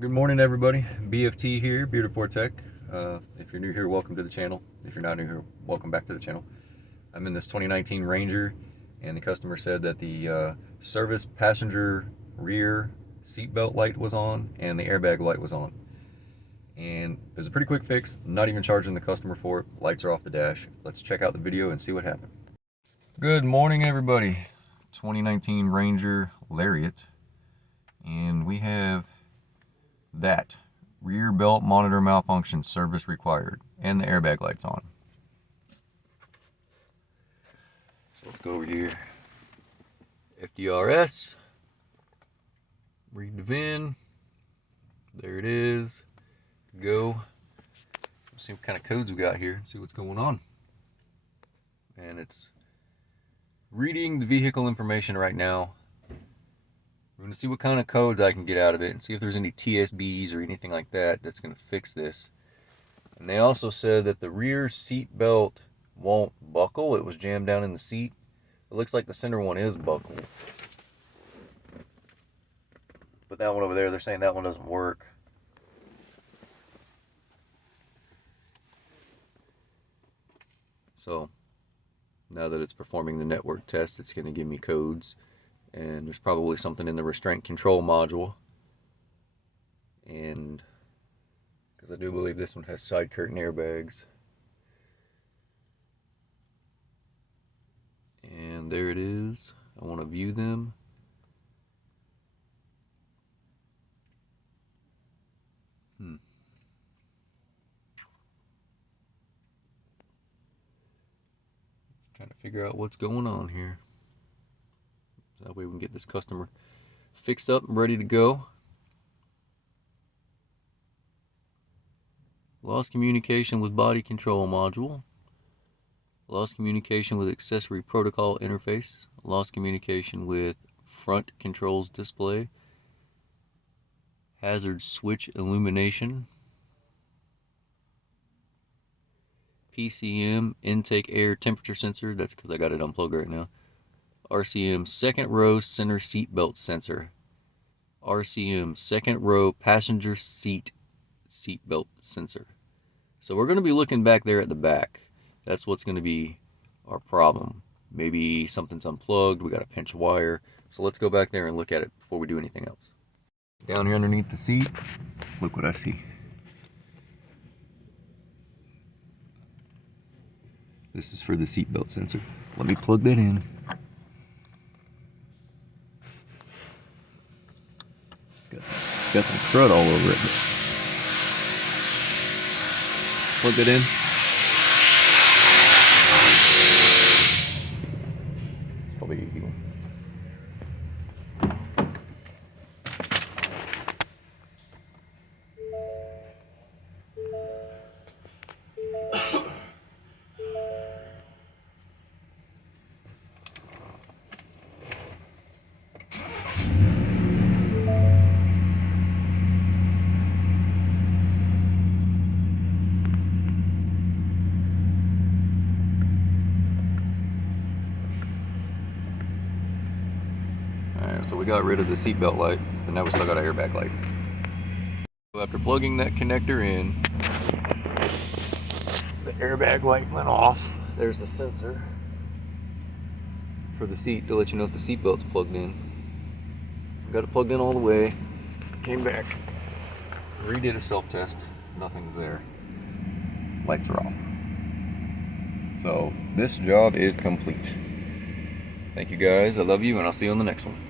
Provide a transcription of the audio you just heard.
Good morning, everybody. BFT here, Bearded Tech. If you're new here, welcome to the channel. If you're not new here, welcome back to the channel. I'm in this 2019 Ranger, and the customer said that the service passenger rear seatbelt light was on and the airbag light was on. And it was a pretty quick fix. I'm not even charging the customer for it. Lights are off the dash. Let's check out the video and see what happened. Good morning, everybody. 2019 Ranger Lariat, and we have that rear belt monitor malfunction, service required, and the airbag lights on. So let's go over here. FDRS, read the VIN. There it is. Go. Let's see what kind of codes we got here and see what's going on. And it's reading the vehicle information right now. We're going to see what kind of codes I can get out of it and see if there's any TSBs or anything like that that's going to fix this. And they also said that the rear seat belt won't buckle. It was jammed down in the seat. It looks like the center one is buckled. But that one over there, they're saying that one doesn't work. So now that it's performing the network test, it's going to give me codes. And there's probably something in the restraint control module. And because I do believe this one has side curtain airbags. And there it is. I want to view them. Trying to figure out what's going on here. That way we can get this customer fixed up and ready to go. Lost communication with body control module. Lost communication with accessory protocol interface. Lost communication with front controls display. Hazard switch illumination. PCM intake air temperature sensor. That's because I got it unplugged right now. RCM second row center seat belt sensor. RCM second row passenger seat belt sensor. So we're going to be looking back there at the back. That's what's going to be our problem. Maybe something's unplugged. We got a pinch wire. So let's go back there and look at it before we do anything else. Down here underneath the seat, look what I see. This is for the seat belt sensor. Let me plug that in. Got some crud all over it. Plug it in. It's probably an easy one. So we got rid of the seatbelt light, but now we still got an airbag light. So after plugging that connector in, the airbag light went off. There's the sensor for the seat to let you know if the seatbelt's plugged in. Got it plugged in all the way. Came back, redid a self-test. Nothing's there. Lights are off. So this job is complete. Thank you guys. I love you, and I'll see you on the next one.